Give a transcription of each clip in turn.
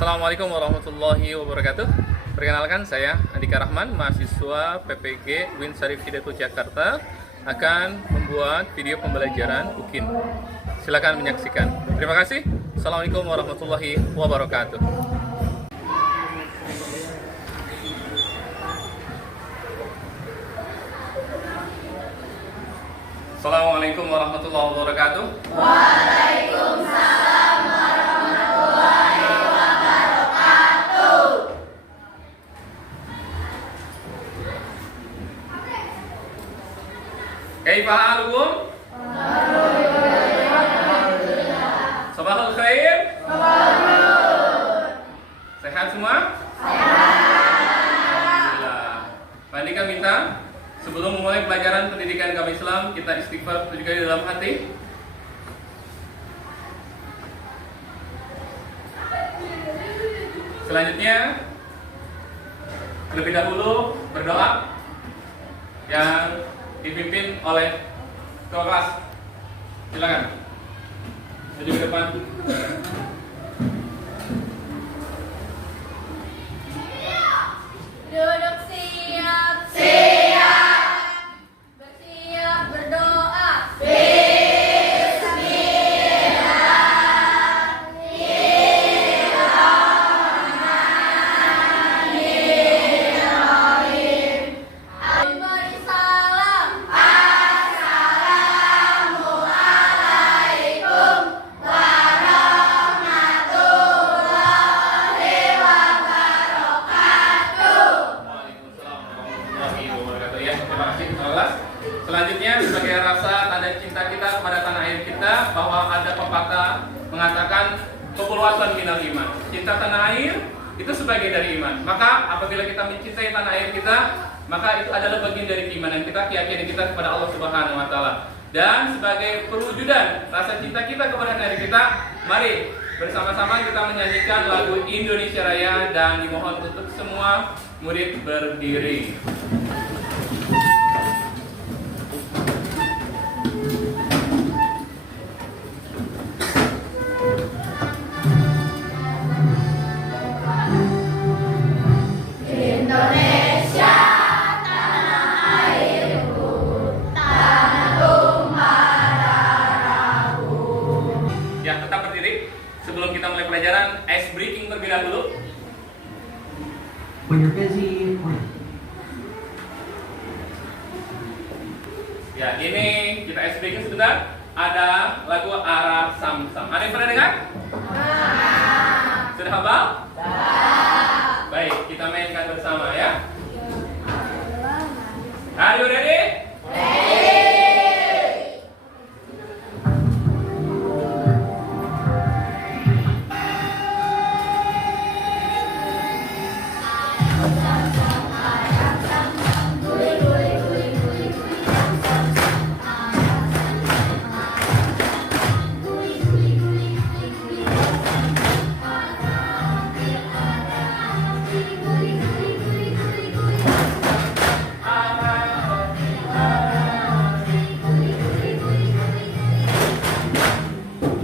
Assalamualaikum warahmatullahi wabarakatuh. Perkenalkan, saya Andika Rahman, mahasiswa PPG Win Syarif Hidayatullah Jakarta, akan membuat video pembelajaran UKIN. Silakan menyaksikan. Terima kasih. Assalamualaikum warahmatullahi wabarakatuh. Assalamualaikum warahmatullahi wabarakatuh. Waalaikumsalam warahmatullahi wabarakatuh. Kaifa halukum? Sabahul khair. Sehat semua? Alhamdulillah. Pak Andika minta sebelum memulai pelajaran pendidikan agama Islam, kita istighfar 7 kali dalam hati. Selanjutnya, terlebih dahulu berdoa yang dipimpin oleh ketua kelas. Silakan. Maju ke depan. Duduk siap. Siap. Bersiap berdoa. Bismillahirrahmanirrahim. Beri salam. Assalamualaikum warahmatullahi wabarakatuh. Waalaikumsalam warahmatullahi wabarakatuh. Ya, terima kasih kelas. Selanjutnya, sebagai rasa tanda cinta kita kepada tanah air kita, bahwa ada pepatah mengatakan keperluasan minal iman. Cinta tanah air itu sebagai dari iman. Maka apabila kita mencintai tanah air kita, maka itu adalah bagian dari keimanan kita, keyakinan kita kepada Allah Subhanahu wa taala. Dan sebagai perwujudan rasa cinta kita kepada tanah air kita, mari bersama-sama kita menyanyikan lagu Indonesia Raya, dan dimohon untuk semua murid berdiri. Indonesia, tanah airku, tanah tumpah darahku. Ya, tetap berdiri. Sebelum kita mulai pelajaran, ice breaking terlebih dahulu. When you're busy, Ya, ini kita ice breaking sebentar. Ada lagu Arab Samsam. Ada yang pernah dengar? Sudah hafal? Baik, kita mainkan bersama ya. Are you ready?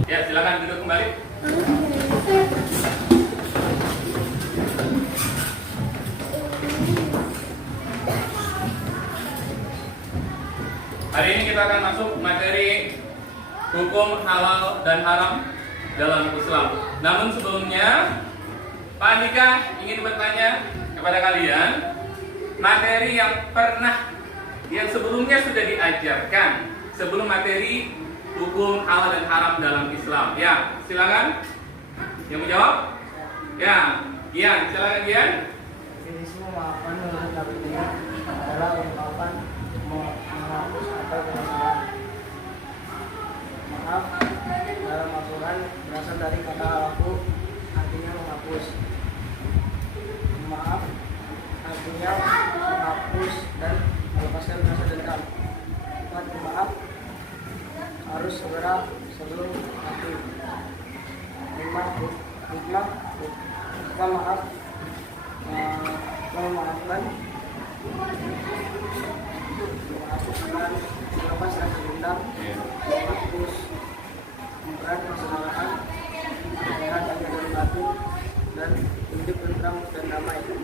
Ya, silakan duduk kembali. Hari ini kita akan masuk materi hukum halal dan haram dalam Islam. Namun sebelumnya, Pak Andika ingin bertanya kepada kalian, materi yang sebelumnya sudah diajarkan sebelum materi hukum halal dan haram dalam Islam. Ya, silakan. Yang menjawab? Ya, Gian, silakan Gian. definisi memaafkan menurut Nabi adalah ungkapan menghapus atau kesalahan. Maaf dalam Al-Quran berasal dari kata al-afu, artinya menghapus. Maaf artinya menghapus dan melepaskan rasa dendam. Maaf harus segera sebelum mati. Hikmah maaf memaafkan, memaafkan, melepas rasa dendam, menghapus memberat kesalahan, melihat aja dari batu dan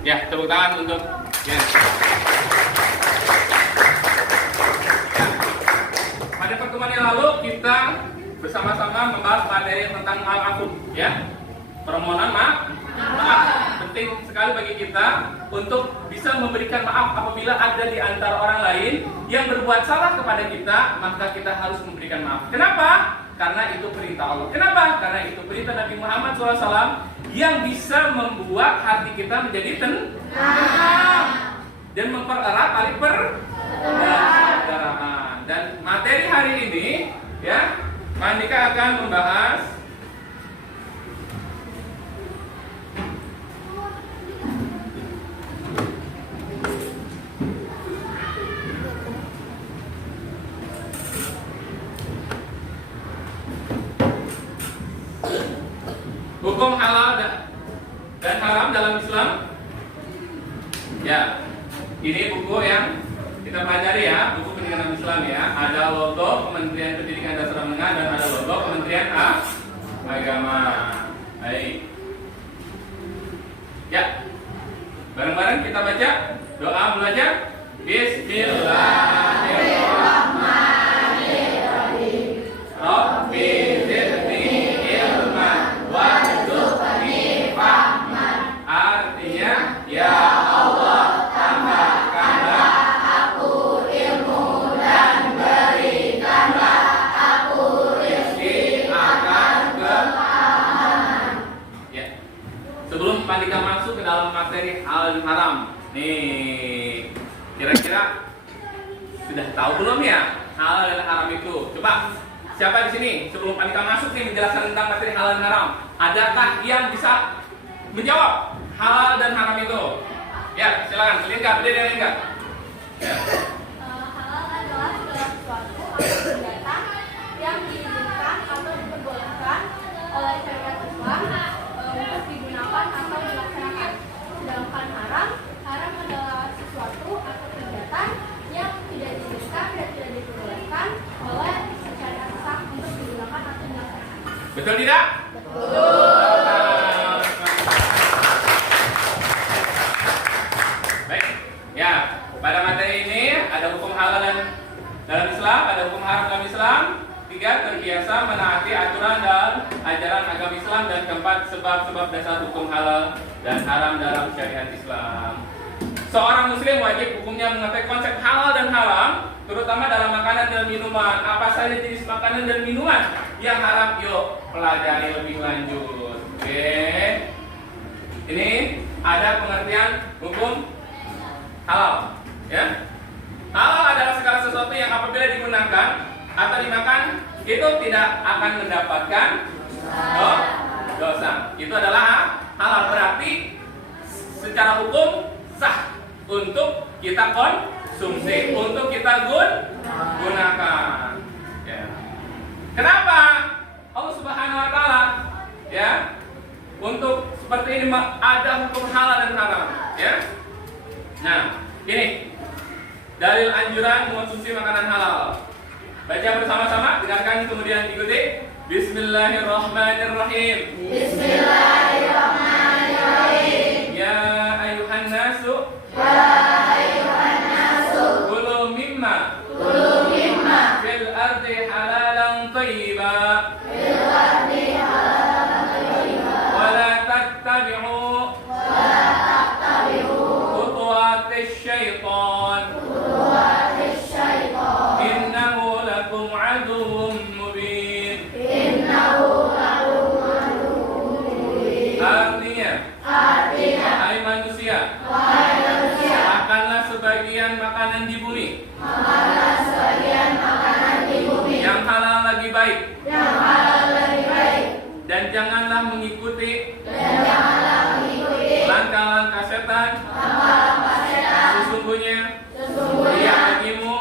Ya, tepuk tangan untuk ya. Pada pertemuan yang lalu kita bersama-sama membahas materi tentang maaf, ya. Permohonan maaf. Penting sekali bagi kita untuk bisa memberikan maaf apabila ada di antara orang lain yang berbuat salah kepada kita, maka kita harus memberikan maaf. Kenapa? Karena itu perintah Allah. Kenapa? Karena itu perintah Nabi Muhammad SAW yang bisa membuat hati kita menjadi tenang dan mempererat tali persaudaraan. Dan materi hari ini, ya, Mandika akan membahas hukum halal dan haram dalam Islam. Ya, ini buku yang kita pelajari ya, buku pendidikan Islam ya. Ada logo Kementerian Pendidikan Dasar Menengah dan ada logo Kementerian Agama. Baik. Ya, bareng-bareng kita baca doa belajar. Bismillahirrahmanirrahim. Rabbi zidni ilman warzuqni fahman. Artinya, ya Allah, tambahkanlah aku ilmu dan berikanlah aku rezeki akan keamanan. Ya. Sebelum Pandika masuk ke dalam materi halal dan haram, nih kira-kira sudah tahu belum ya halal dan haram itu? Coba siapa di sini sebelum Pandika masuk nih menjelaskan tentang materi halal dan haram? Adakah yang bisa menjawab halal dan haram itu? Ya, silakan. Berdiri enggak? Ya. Halal adalah segala sesuatu atau kegiatan yang diizinkan atau diperbolehkan oleh syariat Islam untuk digunakan atau dilaksanakan. Sedangkan haram adalah sesuatu atau kegiatan yang tidak diizinkan dan tidak diperbolehkan oleh syariat Islam untuk digunakan atau dilaksanakan. Betul tidak? Baik. Ya, pada materi ini ada hukum halal dalam Islam, ada hukum haram dalam Islam. 3, terbiasa menaati aturan dan ajaran agama Islam. Dan 4, sebab-sebab dasar hukum halal dan haram dalam syariat Islam. Seorang muslim wajib hukumnya mengetahui konsep halal dan haram, terutama dalam makanan dan minuman. Apa saja jenis makanan dan minuman yang haram? Yuk pelajari lebih lanjut. Oke. Ini ada pengertian hukum halal, ya. Halal adalah segala sesuatu yang apabila digunakan atau dimakan itu tidak akan mendapatkan dosa. Itu adalah halal, berarti secara hukum sah untuk kita konsumsi, untuk kita gunakan. Ya. Kenapa Allah Subhanahu Wa Taala, ya, untuk seperti ini ada hukum halal dan haram, ya. Nah, ini dalil anjuran mengonsumsi makanan halal. Baca bersama-sama, dengarkan kemudian ikuti. Bismillahirrahmanirrahim. Bismillahirrahmanirrahim. Ya ayuhan nasu. Kulu mimma. Fil ardi halalan thayyiba. Wala tattabi'u. Khutuwatis syaitan. Innahu lakum aduwwun mubin. Artinya, hai manusia, makanlah sebagian makanan di bumi, yang halal lagi baik, dan janganlah mengikuti langkah-langkah setan. Sesungguhnya dia bagimu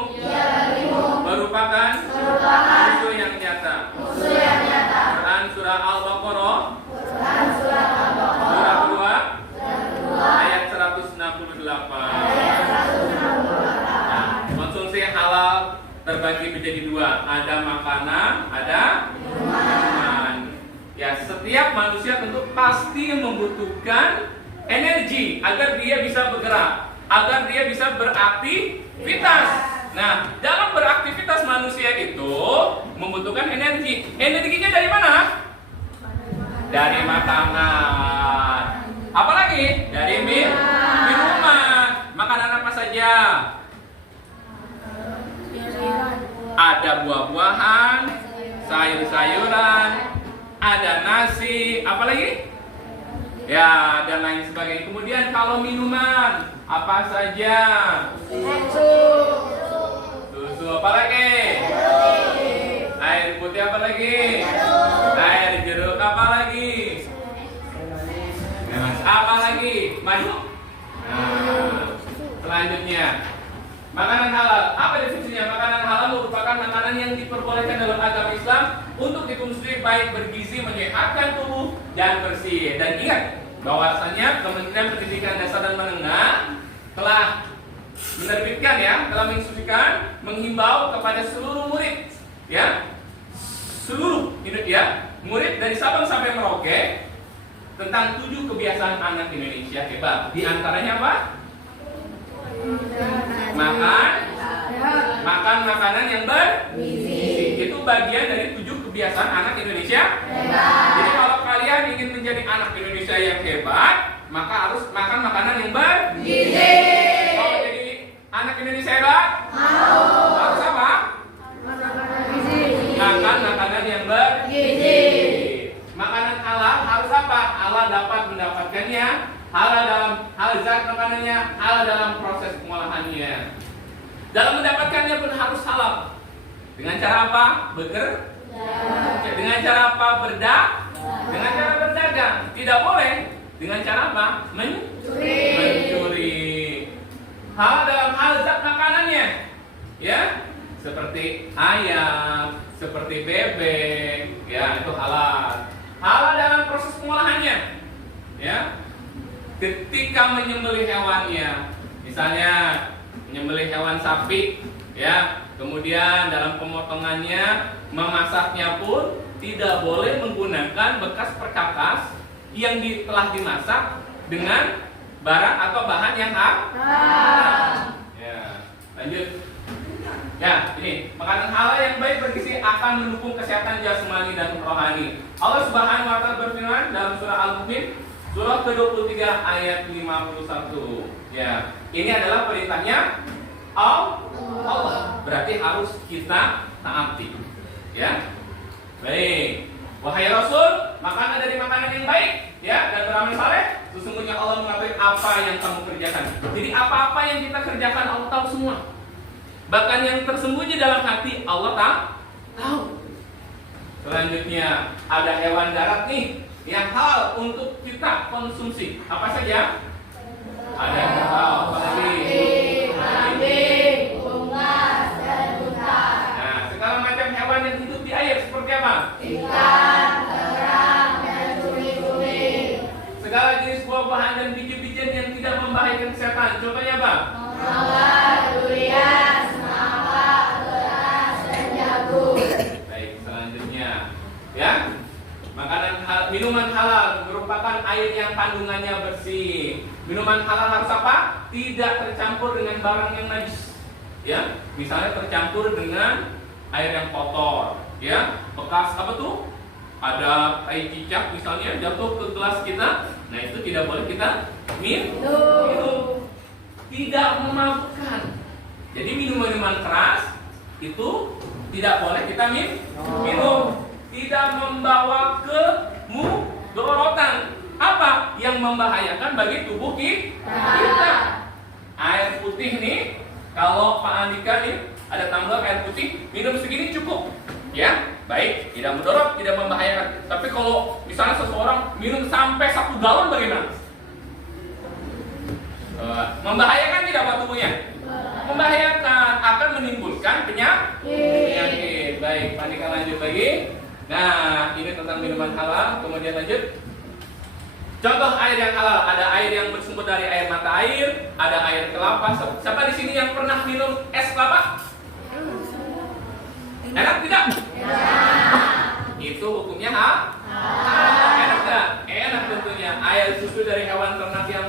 merupakan musuh yang nyata. Quran surah Al-Baqarah surah 2 ayat 168. Nah, konsumsi halal terbagi menjadi 2, ada makanan, ada minuman. Ya, setiap manusia tentu pasti membutuhkan energi agar dia bisa bergerak, agar dia bisa beraktivitas. Nah, dalam beraktivitas manusia itu membutuhkan energi. Energinya dari mana? Dari makanan. Apalagi? Dari minuman. Makanan apa saja? Ada buah-buahan, sayur-sayuran, ada nasi, apalagi? Ya, dan lain sebagainya. Kemudian kalau minuman, apa saja? Susu apa lagi? Air putih apa lagi? Air jeruk apa lagi? Apa lagi? Madu? Nah, selanjutnya makanan halal. Apa definisinya? Makanan halal merupakan makanan yang diperbolehkan dalam agama Islam untuk dikonsumsi baik bergizi, menyehatkan tubuh dan bersih. Dan ingat bahwasanya Kementerian Pendidikan Dasar dan Menengah telah menerbitkan telah menginstruksikan, menghimbau kepada seluruh murid seluruh murid dari Sabang sampai Merauke tentang 7 kebiasaan anak Indonesia hebat. Di antaranya apa? Makan makanan yang bergizi. Itu bagian dari 7 kebiasaan anak Indonesia hebat. Jadi kalau kalian ingin menjadi anak Indonesia yang hebat, maka harus makan makanan yang bergizi. Kalau jadi anak Indonesia hebat, harus apa? Makan makanan yang bergizi. Makanan halal harus apa? Halal dapat mendapatkannya, halal dalam hal zat makanannya, halal dalam proses pengolahannya. Dalam mendapatkannya pun harus halal. Dengan cara apa? Bekerja. Dengan cara apa? Dengan cara berdagang. Tidak boleh dengan cara apa? Mencuri. Halal dalam hal zat makanannya. Ya, seperti ayam, seperti bebek, ya itu halal. Halal dalam proses pengolahannya, ya. Ketika menyembelih hewannya, misalnya menyembelih hewan sapi, ya, kemudian dalam pemotongannya, memasaknya pun tidak boleh menggunakan bekas perkakas yang telah dimasak dengan barang atau bahan yang haram. Ya, lanjut. Ya, ini makanan halal yang baik bergizi akan mendukung kesehatan jasmani dan rohani. Allah Subhanahu wa taala berfirman dalam surah Al-Mu'min surah ke-23 ayat 51. Ya, ini adalah perintahnya Allah. Berarti harus kita taati. Ya. Baik. Wahai Rasul, makanlah dari makanan yang baik, ya, dan beramal saleh. Sesungguhnya Allah mengetahui apa yang kamu kerjakan. Jadi apa-apa yang kita kerjakan Allah tahu semua. Bahkan yang tersembunyi dalam hati Allah tahu. Selanjutnya ada hewan darat nih yang halal untuk kita konsumsi. Apa saja? Ada yang halal, kambing, unggas, dan unta. Nah, segala macam hewan yang hidup di air seperti apa? Ikan, kerang, dan cumi-cumi. Segala jenis buah-buahan dan biji-bijian yang tidak membahayakan kesehatan. Contohnya apa? Mawar, durian, semangka, beras, dan jagung. Baik, selanjutnya, ya, minuman halal merupakan air yang kandungannya bersih. Minuman halal harus apa? Tidak tercampur dengan barang yang najis. Ya, misalnya tercampur dengan air yang kotor. Ya, bekas apa tuh? Ada tai cicak misalnya jatuh ke gelas kita. Nah, itu tidak boleh kita minum. Tidak memabukkan. Jadi minuman keras itu tidak boleh kita minum. Tidak membawa kemudorotan. Apa yang membahayakan bagi tubuh kita? Air putih nih, kalau Pak Andika nih ada tumbler air putih, minum segini cukup. Ya, baik, tidak mudorot, tidak membahayakan. Tapi kalau misalnya seseorang minum sampai 1 galon bagaimana? Membahayakan tidak buat tubuhnya? Membahayakan, akan menimbulkan penyakit. Baik, Pak Andika lanjut lagi. Nah, ini tentang minuman halal. Kemudian lanjut. Contoh air yang halal, ada air yang bersumber dari air mata air, ada air kelapa. Siapa di sini yang pernah minum es kelapa? Enak tidak? Itu hukumnya enak tidak? Enak tentunya. Air susu dari hewan ternak yang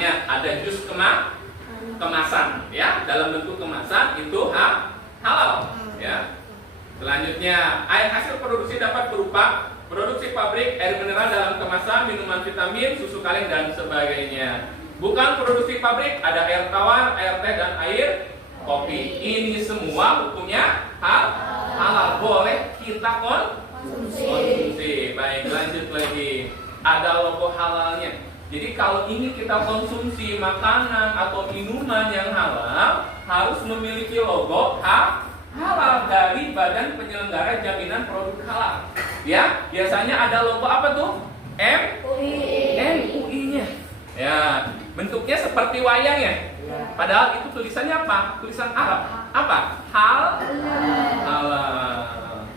Misalnya ada jus kemasan, ya, dalam bentuk kemasan itu halal, ya. Selanjutnya, air hasil produksi dapat berupa produksi pabrik, air mineral dalam kemasan, minuman vitamin, susu kaleng dan sebagainya. Bukan produksi pabrik, ada air tawar, air teh dan air kopi. Ini semua hukumnya halal, boleh kita konsumsi. Baik, lanjut lagi. Ada logo halalnya. Jadi kalau ini kita konsumsi makanan atau minuman yang halal, harus memiliki logo halal dari Badan Penyelenggara Jaminan Produk Halal. Ya, biasanya ada logo apa tuh? MUI-nya. Ya, bentuknya seperti wayang ya. Padahal itu tulisannya apa? Tulisan Arab. Apa? Halal.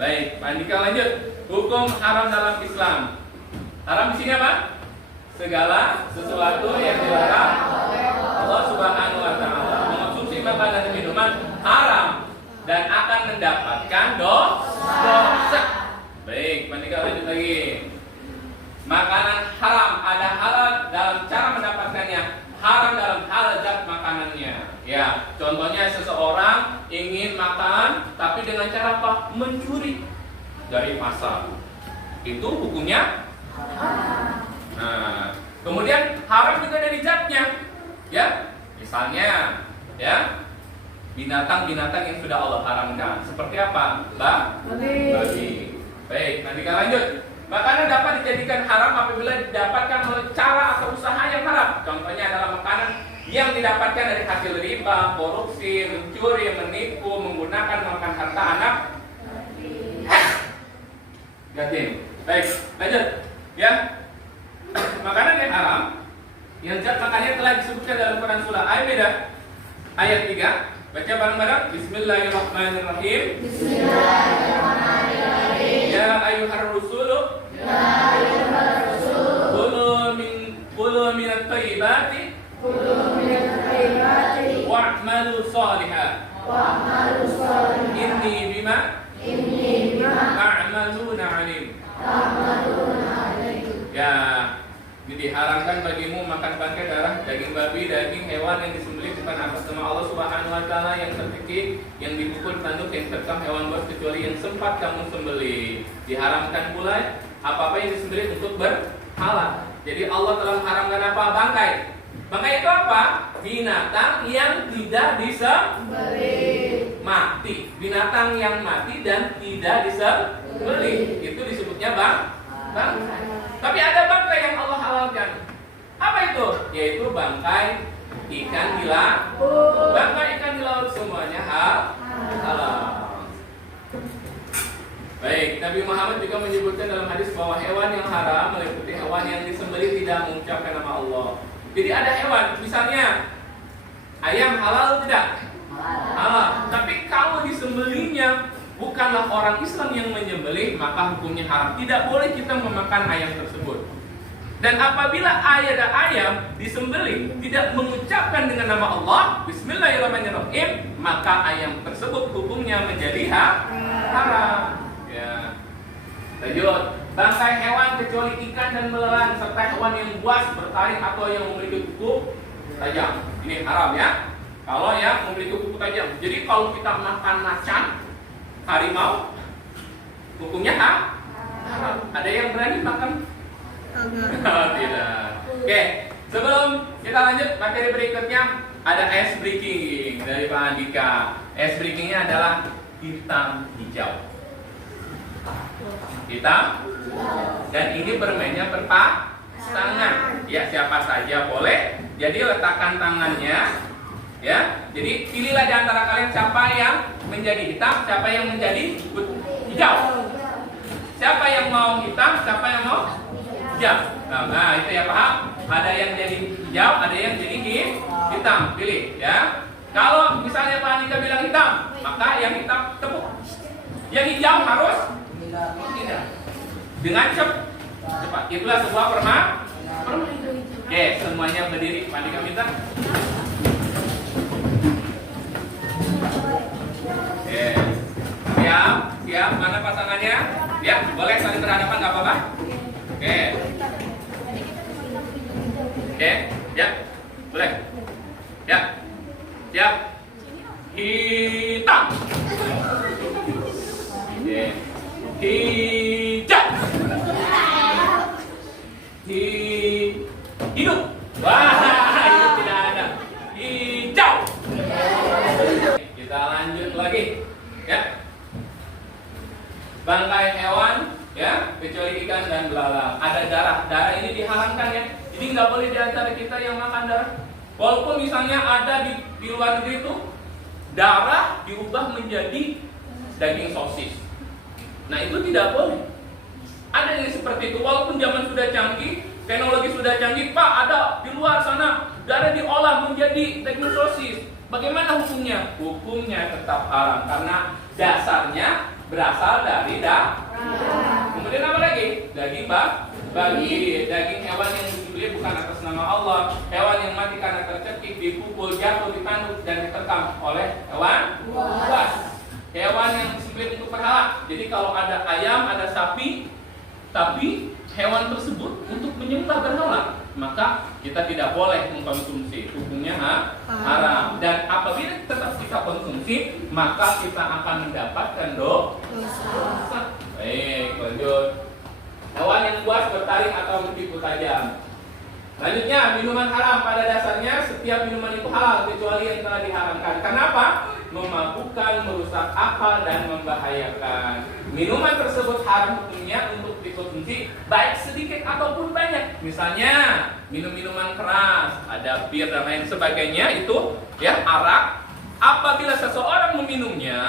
Baik, Pak Andika lanjut. Hukum haram dalam Islam. Haram di sini apa? Segala sesuatu yang dilarang Allah Subhanahu wa taala. Mengonsumsi makanan dan minuman haram dan akan mendapatkan dosa. Baik, Pak Andika lanjut lagi. Makanan haram, ada halal dalam cara mendapatkannya, haram dalam hal zat makanannya. Ya, contohnya seseorang ingin makan tapi dengan cara apa? Mencuri dari pasar. Itu hukumnya haram. Nah, kemudian haram juga dari zatnya. Ya, misalnya ya, binatang-binatang yang sudah Allah haramkan. Seperti apa? Babi. Baik, nanti kita lanjut. Makanan dapat dijadikan haram apabila didapatkan melalui cara atau usaha yang haram. Contohnya adalah makanan yang didapatkan dari hasil riba, korupsi, mencuri, menipu, menggunakan makan harta anak yatim. Baik, lanjut. Ya, makanan yang haram, yang zat makannya telah disebutkan dalam Quran surah Al-Maidah ayat 3. Baca bareng-bareng. Bismillahirrahmanirrahim. Bismillahirrahmanirrahim. Ya ayyuhar rusulu. Kulu minat thayyibati. Wa'malu shalihan. Inni bima ta'maluna alim. Ya, diharamkan bagimu makan bangkai darah daging babi, daging hewan yang disembelih bukan atas nama Allah Subhanahu wa taala, yang terkikik, yang dipukul tanduk, yang terkam hewan buas kecuali yang sempat kamu sembelih. Diharamkan pula apa-apa yang disembelih untuk berhala. Jadi Allah telah mengharamkan apa? Bangkai. Bangkai itu apa? Binatang yang tidak disembelih. Mati. Binatang yang mati dan tidak disembelih. Itu disebutnya bangkai. Tapi ada bangkai yang Allah halalkan. Apa itu? Yaitu bangkai ikan di laut. Bangkai ikan di laut semuanya halal. Baik, Nabi Muhammad juga menyebutkan dalam hadis bahwa hewan yang haram meliputi hewan yang disembelih tidak mengucapkan nama Allah. Jadi ada hewan, misalnya ayam halal tidak? Halal. Tapi kalau disembelihnya bukanlah orang Islam yang menyembelih, maka hukumnya haram. Tidak boleh kita memakan ayam tersebut. Dan apabila ada ayam disembelih tidak mengucapkan dengan nama Allah, Bismillahirrahmanirrahim, maka ayam tersebut hukumnya menjadi haram. Ya. Lanjut. Bangkai hewan kecuali ikan dan belalang serta hewan yang buas, bertaring atau yang memiliki kuku tajam. Ini haram ya. Kalau yang memiliki kuku tajam. Jadi kalau kita makan macan, harimau, hukumnya haram. Ada yang berani makan? Tidak. Oke, sebelum kita lanjut materi berikutnya, ada ice breaking dari Pak Andika. Ice breakingnya adalah hitam hijau. Hitam, dan ini bermainnya berpasangan. Ya, siapa saja boleh. Jadi letakkan tangannya. Ya, jadi pilihlah di antara kalian siapa yang menjadi hitam, siapa yang menjadi hijau. Siapa yang mau hitam, siapa yang mau hijau. Nah, itu ya paham. Ada yang jadi hijau, ada yang jadi hitam. Pilih ya. Kalau misalnya Pak Andika bilang hitam, maka yang hitam tepuk. Yang hijau harus tidak. Dengan cepat. Itulah sebuah permainan. Oke, semuanya berdiri. Pak Andika minta. Oke. Siap. Mana pasangannya? Ya, boleh saling berhadapan, nggak apa-apa. Oke, ya. Siap? Hitam. Oke. Hijau. Hidup. Wah, hidup tidak ada. Hijau. Kita lanjut lagi. Ya. Bangkai hewan, ya, kecuali ikan dan belalang. Ada darah. Darah ini diharamkan ya. Jadi nggak boleh di antara kita yang makan darah. Walaupun misalnya ada di luar negeri itu darah diubah menjadi daging sosis. Nah itu tidak boleh. Ada yang seperti itu. Walaupun zaman sudah canggih, teknologi sudah canggih, Pak, ada di luar sana darah diolah menjadi daging sosis. Bagaimana hukumnya? Hukumnya tetap haram karena dasarnya berasal dari darah. Kemudian apa lagi? Daging babi, daging hewan yang disembelih bukan atas nama Allah, hewan yang mati karena tercekik, dipukul, jatuh, ditanduk dan diterkam oleh hewan buas. Hewan yang disembelih untuk berhala. Jadi kalau ada ayam, ada sapi, tapi hewan tersebut untuk menyembah berhala, maka kita tidak boleh mengkonsumsi. Hukumnya haram. Dan apabila tetap kita konsumsi, maka kita akan mendapatkan dosa. Baik, lanjut. Hewan yang buas, bertaring atau berpiku tajam. Lanjutnya, minuman haram. Pada dasarnya setiap minuman itu halal kecuali yang telah diharamkan. Kenapa? Memabukkan, merusak akal dan membahayakan. Minuman tersebut haram hukumnya untuk dikonsumsi baik sedikit ataupun banyak. Misalnya minum minuman keras, ada bir dan lain sebagainya, itu ya arak. Apabila seseorang meminumnya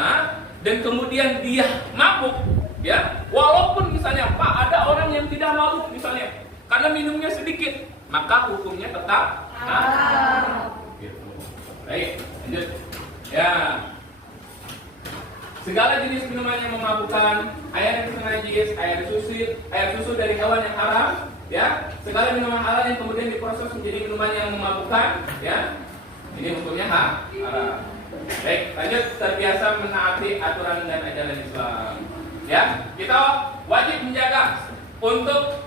dan kemudian dia mabuk, ya, walaupun misalnya Pak ada orang yang tidak mabuk misalnya karena minumnya sedikit, maka hukumnya tetap haram. Gitu. Baik, lanjut. Ya. Segala jenis minuman yang memabukkan, air yang najis, air susu dari hewan yang haram, ya. Segala minuman halal yang kemudian diproses menjadi minuman yang memabukkan, ya. Ini hukumnya haram. Baik, lanjut. Terbiasa menaati aturan dan ajaran Islam. Ya, kita wajib menjaga untuk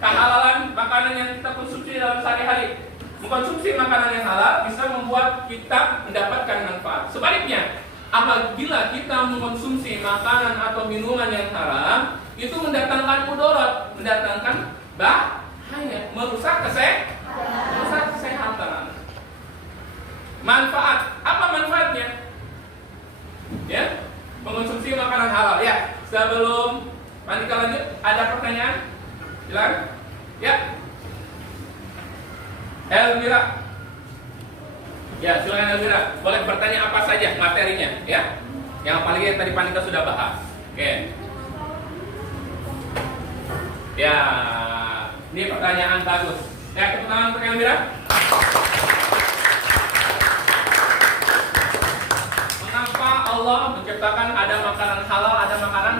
kehalalan makanan yang kita konsumsi dalam sehari-hari. Mengkonsumsi makanan yang halal bisa membuat kita mendapatkan manfaat. Sebaliknya, apabila kita mengkonsumsi makanan atau minuman yang haram, itu mendatangkan mudarat, mendatangkan bahaya, merusak kesehatan. Manfaat, apa manfaatnya? Ya, mengkonsumsi makanan halal. Ya, sebelum kita lanjut, ada pertanyaan? Silakan. Ya. Elvira. Ya, silakan Elvira. Boleh bertanya apa saja materinya, ya. Yang apalagi yang tadi panitia sudah bahas. Oke. Ya, ini pertanyaan bagus. Ya, tepuk tangan untuk Elvira. Mengapa Allah menciptakan ada makanan halal, ada makanan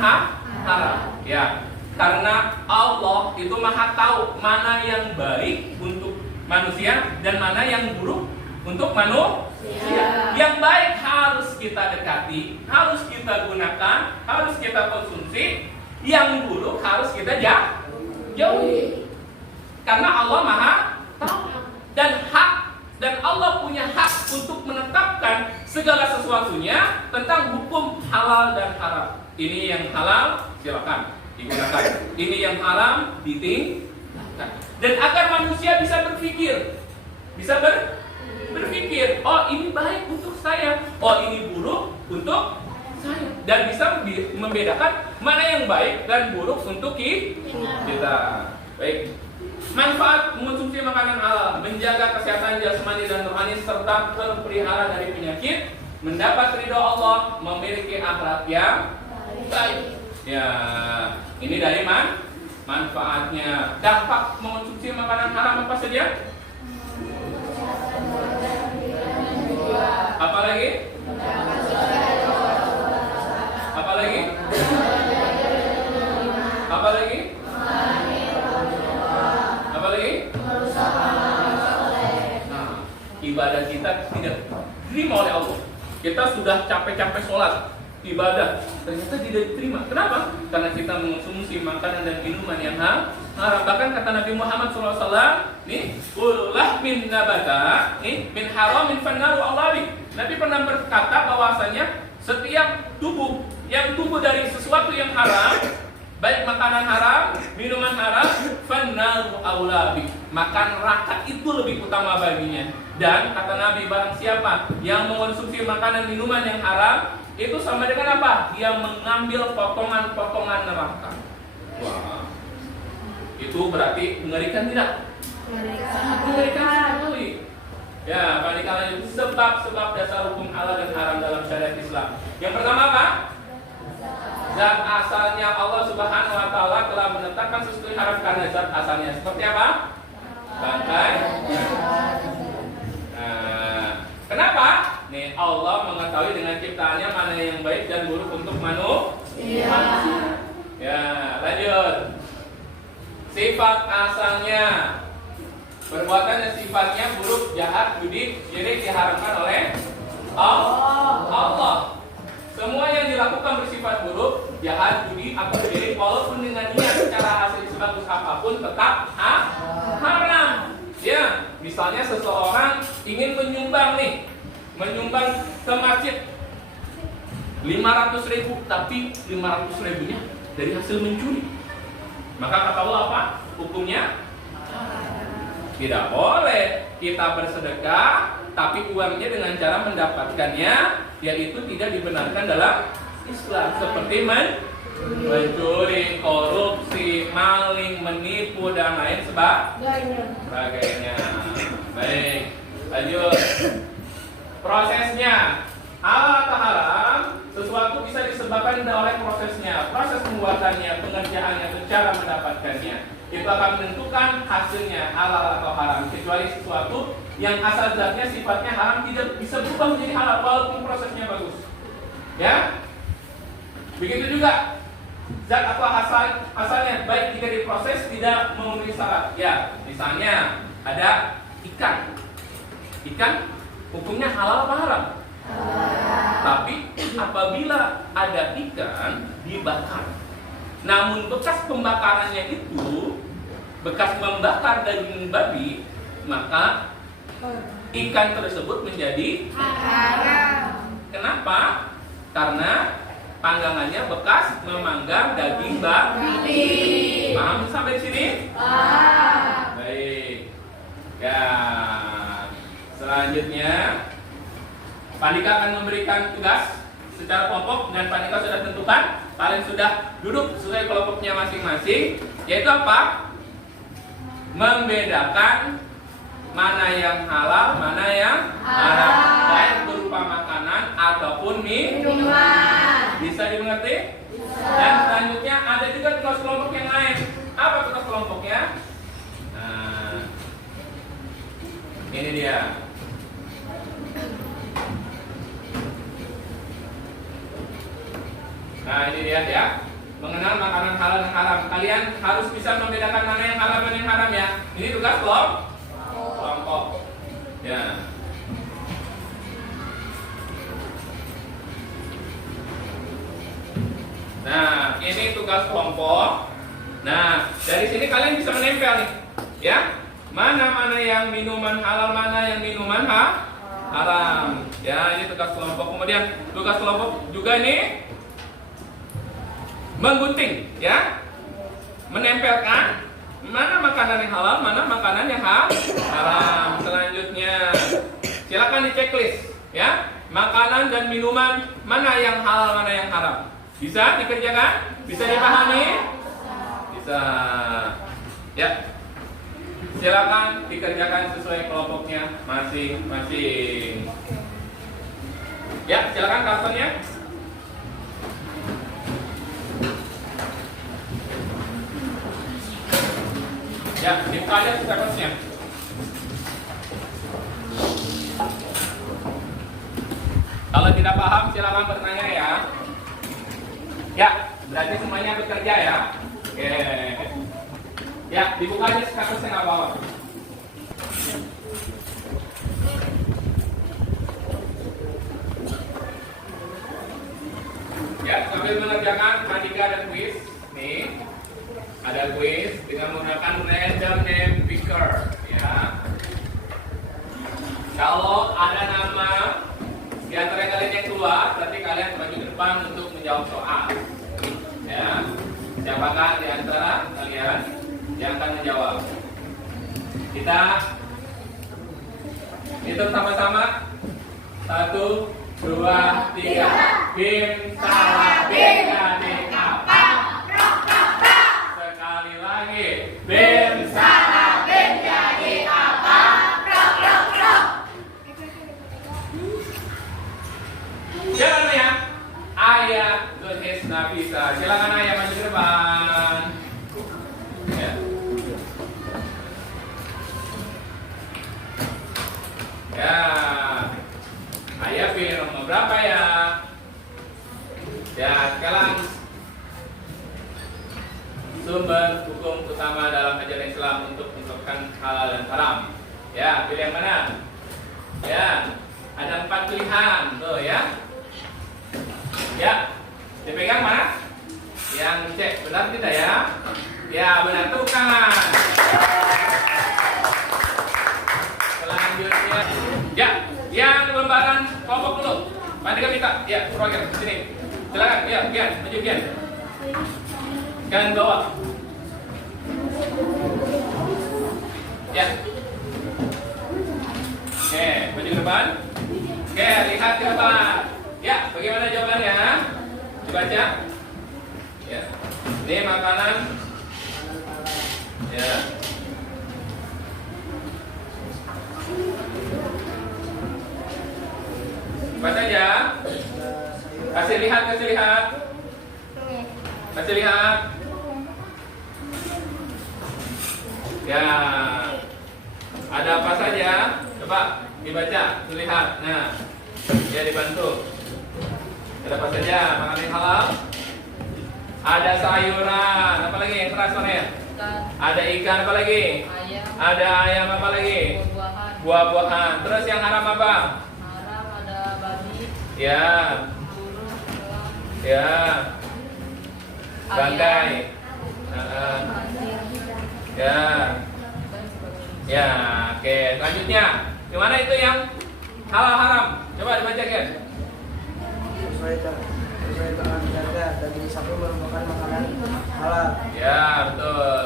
haram? Ya, karena Allah itu maha tahu mana yang baik untuk manusia dan mana yang buruk untuk manusia. Yang baik harus kita dekati, harus kita gunakan, harus kita konsumsi. Yang buruk harus kita jauhi. Karena Allah maha tahu dan Allah punya hak untuk menetapkan segala sesuatunya tentang hukum halal dan haram. Ini yang halal silakan digunakan. Ini yang haram ditinggalkan. Dan agar manusia bisa berpikir, berpikir, oh ini baik untuk saya, oh ini buruk untuk saya, dan bisa membedakan mana yang baik dan buruk untuk kita. Baik. Manfaat mengonsumsi makanan halal: menjaga kesehatan jasmani dan rohani serta terpelihara dari penyakit, mendapat ridho Allah, memiliki akhlak yang baik. Ya, ini dari manfaatnya. Dampak mengonsumsi makanan haram apa saja? Apa lagi? Apa lagi? Apa lagi? Apa lagi? Nah, ibadah kita tidak diterima oleh Allah. Kita sudah capek-capek sholat, ibadah ternyata tidak diterima. Kenapa? Karena kita mengonsumsi makanan dan minuman yang haram. Bahkan kata Nabi Muhammad SAW, nih, kullah min nabata, nih, min haramin fannaru awlabi. Nabi pernah berkata bahwasanya setiap tubuh yang tumbuh dari sesuatu yang haram, baik makanan haram, minuman haram, fannaru awlabi, maka neraka itu lebih utama baginya. Dan kata Nabi, barang siapa yang mengonsumsi makanan minuman yang haram, itu sama dengan apa? Dia mengambil potongan-potongan neraka. Wah, itu berarti mengerikan tidak? Mengerikan sekali. Ya, balikan lagi sebab-sebab dasar hukum halal dan haram dalam syariat Islam. Yang pertama apa? Zat asalnya Allah Subhanahu wa taala telah menetapkan sesuatu haram karena zat asalnya. Seperti apa? Bangkai. Kenapa? Nih, Allah mengetahui dengan ciptaannya mana yang baik dan buruk untuk manusia. Ya, lanjut. Sifat asalnya, perbuatan dan sifatnya buruk, jahat, judi, syirik diharamkan oleh Allah. Semua yang dilakukan bersifat buruk, jahat, judi, atau syirik, walaupun dengan niat secara hasil sebagus apapun tetap haram. Ya, misalnya seseorang ingin menyumbang ke masjid 500.000, tapi 500.000-nya dari hasil mencuri. Maka kata Allah apa? Hukumnya tidak boleh kita bersedekah, tapi uangnya dengan cara mendapatkannya, yaitu tidak dibenarkan dalam Islam. Seperti mencuri, korupsi, maling, menipu, dan lain sebagainya. Baik, lanjut. Prosesnya, halal atau haram, sesuatu bisa disebabkan oleh prosesnya, proses pembuatannya, pengerjaannya, dan cara mendapatkannya. Itu akan menentukan hasilnya halal atau haram. Kecuali sesuatu yang asal zatnya sifatnya haram tidak bisa berubah menjadi halal walaupun prosesnya bagus. Ya, begitu juga zat atau asalnya baik jika diproses tidak memenuhi syarat. Ya, misalnya ada ikan hukumnya halal apa haram? Tapi apabila ada ikan dibakar, namun bekas pembakarannya itu bekas membakar daging babi, maka ikan tersebut menjadi haram. Kenapa? Karena panggangannya bekas memanggang daging babi. Paham sampai di sini? Baik. Ya. Selanjutnya, panitia akan memberikan tugas secara kelompok dan panitia sudah tentukan, kalian sudah duduk sesuai kelompoknya masing-masing, yaitu apa? Membedakan mana yang halal, mana yang haram, baik berupa makanan ataupun minuman. Bisa dimengerti? Bisa. Dan selanjutnya ada juga tugas kelompok yang lain. Apa tugas kelompoknya? Nah, ini dia. Nah, ini dia ya. Mengenal makanan halal dan haram. Kalian harus bisa membedakan mana yang halal dan yang haram ya. Ini tugas kelompok. Ya. Nah, ini tugas kelompok. Nah, dari sini kalian bisa menempel nih, ya. Mana yang minuman halal, mana yang minuman haram. Ya, ini tugas kelompok. Kemudian tugas kelompok juga ini menggunting, ya, menempelkan mana makanan yang halal, mana makanan yang haram. Selanjutnya, silakan di checklist, ya, makanan dan minuman mana yang halal, mana yang haram. Bisa dikerjakan? Bisa dipahami? Bisa. Ya, silakan dikerjakan sesuai kelompoknya masing-masing. Ya, silakan kartonnya. Ya, dibuka aja kertasnya. Kalau tidak paham silakan bertanya ya. Ya, berarti semuanya bekerja ya. Oke. Ya, dibuka aja kertasnya nggak apa-apa. Ya, sambil mengerjakan Andika dan kuis. Nih, ada kuis dengan menggunakan random name picker. Ya. Kalau ada nama di antara kalian yang keluar, berarti kalian maju ke depan untuk menjawab soal. Ya, siapakah di antara kalian yang akan menjawab? Kita hitung sama-sama. 1, 2, 3. Bim salah bim jadi apa? Sekali lagi. Bim salah bim jadi apa? Siapa namanya? Ayah Zulhis Nafisa. Silakan Ayah maju ke depan. Ya. Ya. Ayah pilih nomor berapa ya? Ya, sekarang sumber hukum utama dalam ajaran Islam untuk menentukan halal dan haram. Ya, pilih yang mana? Ya, ada 4 pilihan, tuh ya. Ya, dipegang mana? Yang cek benar tidak ya? Ya, benar, tepuk tangan. Selanjutnya, ya, yang lembaran kelompok dulu. Pandika minta, ya, program sini. Silakan, ya, Gian, maju Gian. Kan bawah. Ya. Oke, maju ke depan. Oke, lihat ke depan. Ya, bagaimana jawabannya? Dibaca. Ya. Ini makanan. Ya. Baca aja. Kasih lihat, kasih lihat. Kasih lihat. Ya. Ada apa saja? Coba dibaca, dilihat. Nah, ya dibantu. Ada apa saja makanan yang halal? Ada sayuran, apa lagi yang keras mana ya? Ada ikan, apa lagi? Ayam. Ada ayam, apa lagi? Buah-buahan. Buah-buahan. Terus yang haram apa? Haram ada babi, Ya, burung, elang, ya. Bangkai. anjing, Ya, dan sebagainya. ya. Oke, selanjutnya. Gimana itu yang halal haram? Coba dibaca kan? Sesuai dengan harga daging sapi merupakan makanan halal. Ya, betul.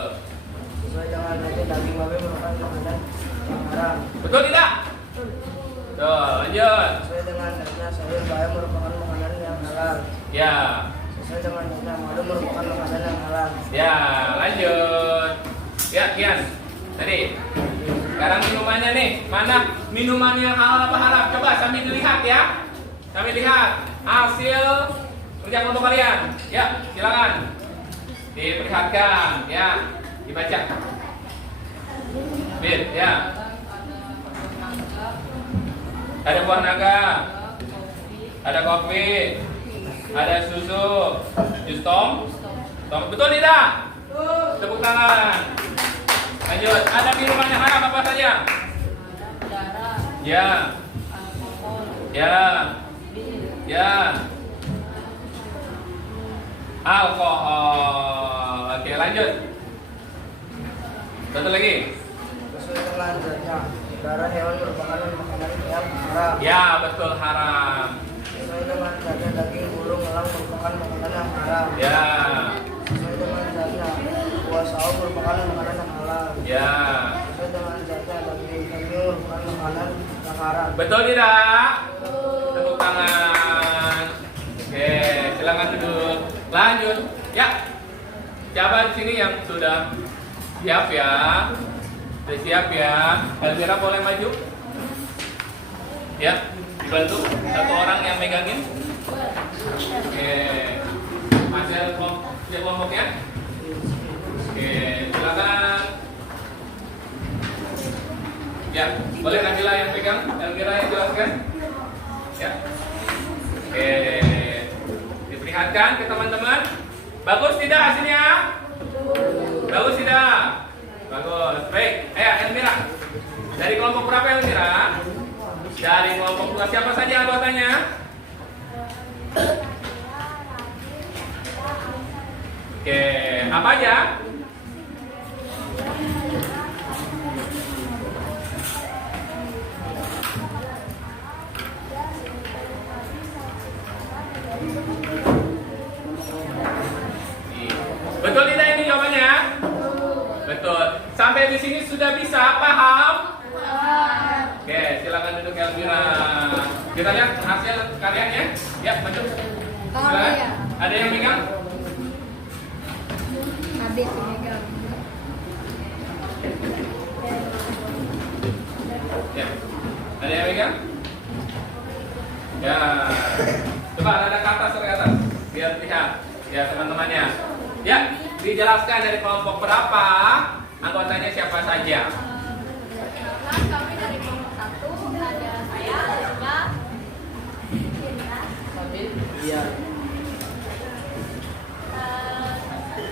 Sesuai dengan harga daging babi merupakan makanan yang haram. Betul tidak? Tuh, lanjut. Sesuai dengan harga sayur bayam merupakan makanan yang halal. Ya, Sesuai dengan harga madu merupakan makanan yang halal. ya, lanjut. Ya, Kian. Tadi. Sekarang minumannya nih. Mana minuman yang halal apa haram? Coba sambil dilihat ya. Sambil lihat hasil kerja kelompok kalian. Ya, silakan. Diperlihatkan, ya. Dibaca. Bir, ya. Ada buah naga, ada kopi, ada susu, jus tom. Betul tidak? Tepuk tangan. Lanjut, ada minuman yang haram apa saja? Darah, Ya, alkohol, ya, bir, ya. Alkohol. Oke, lanjut. Satu lagi. Sesuai dengan harga darah hewan merupakan makanan yang haram. Ya, betul haram. Sesuai dengan harga daging burung elang merupakan makanan yang haram. Ya, Sesuai dengan harga buah saum merupakan makanan yang halal. ya. Sesuai dengan harga daging penyu merupakan makanan yang haram. Betul tidak? Tepuk tangan. Oke, silakan duduk. Lanjut. Ya. Siapa di sini yang sudah siap ya? Sudah siap ya? Elvira boleh maju? Ya, dibantu satu orang yang megangin. Oke. Hasil kelompoknya. Oke, silakan. Ya, boleh Nabila yang pegang, Elvira yang jelaskan. Ya. Oke. Diperlihatkan ke teman-teman. Bagus tidak hasilnya? Bagus tidak? Bagus. Baik. Ayo Elvira. Dari kelompok berapa Elvira? Dari kelompok 2. Siapa saja anggotanya? Apa aja? Betul tidak ini jawabannya? Betul. Sampai di sini sudah bisa paham? Oke, silakan duduk Elvira. Kita lihat hasil karyanya. Ya, maju. Silakan. Ada yang megang? Habis megang. Ya. Ada yang megang? Ya. Coba ada kata ke atas. Biar lihat. Ya, teman-temannya. Ya, dijelaskan dari kelompok berapa, anggotanya siapa saja. Perkenalkan, kami dari kelompok 1, ada saya, Rizka, Sabit. Iya.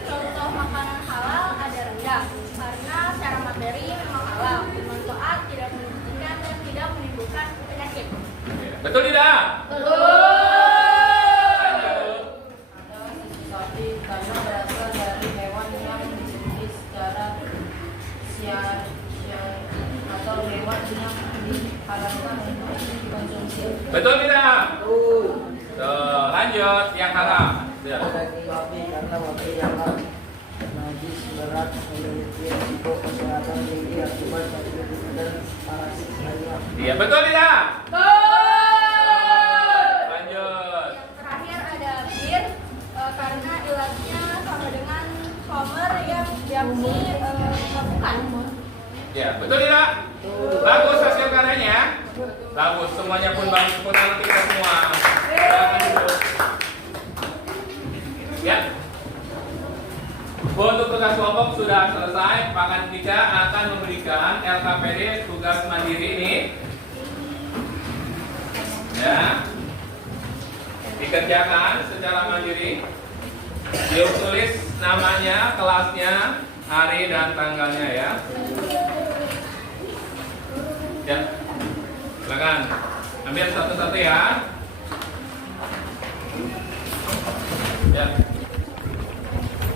Contoh makanan halal ada rendang, karena secara materi memang halal, bermanfaat, tidak mematikan dan tidak menimbulkan penyakit. Betul tidak? Betul. Lanjut. Ada susu sapi karena berasal dari hewan yang disembelih secara siar atau hewan yang diharamkan untuk dikonsumsi. Betul tidak? Betul. Tuh, lanjut yang haram. Ya. Daging sapi karena material najis berat memiliki risiko kesehatan tinggi akibat bakteri dan parasit lainnya. Iya, betul tidak? Lanjut. Yang terakhir ada bir, karena ilatnya sama dengan homer yang diakui melakukan. Ya, betul tidak? Bagus hasil karyanya. Bagus, semuanya pun bagus. Tepuk tangan kita semua. Silakan duduk. Ya. Untuk tugas kelompok sudah selesai. Pak Andika akan memberikan LKPD tugas mandiri ini. Ya. Dikerjakan secara mandiri. Dia tulis namanya, kelasnya, hari dan tanggalnya ya. Ya. Silakan. Ambil satu-satu ya. Ya.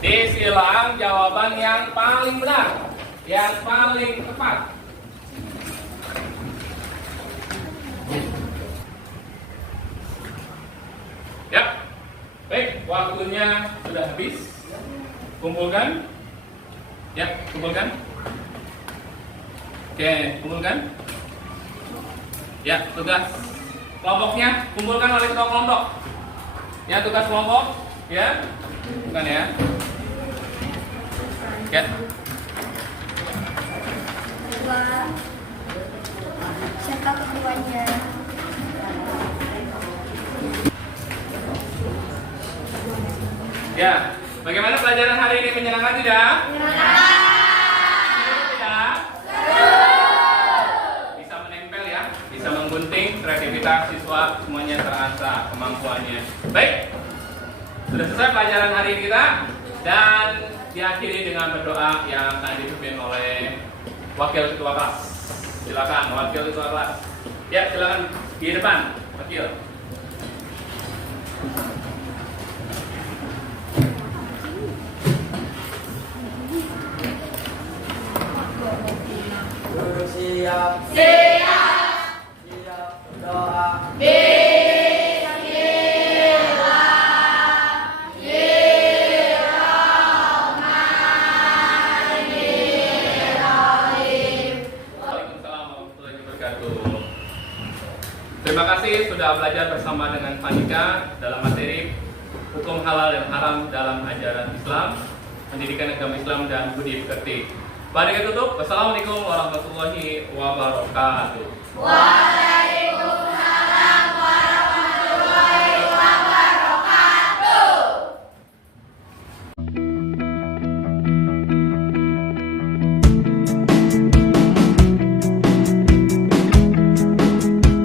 Disilang jawaban yang paling benar, yang paling tepat. Ya, baik, waktunya sudah habis. Kumpulkan. Ya, kumpulkan. Oke, kumpulkan. Ya, tugas kelompoknya kumpulkan oleh ketua kelompok. Ya, tugas kelompok. Ya, bukan ya. Ya. Siapa ketuanya? Ya, bagaimana pelajaran hari ini, menyenangkan tidak? Tidak? Bisa menempel ya, bisa menggunting, kreativitas siswa semuanya terasa kemampuannya. Baik, sudah selesai pelajaran hari ini kita dan diakhiri dengan berdoa yang akan dipimpin oleh wakil ketua kelas. Silakan wakil ketua kelas. Ya, silakan di depan, wakil. Duduk siap. Siap berdoa. Waalaikumsalam warahmatullahi wabarakatuh. Terima kasih sudah belajar bersama dengan Panika dalam materi hukum halal dan haram dalam ajaran Islam, pendidikan agama Islam dan budi pekerti. Pada tutup, wassalamualaikum warahmatullahi wabarakatuh.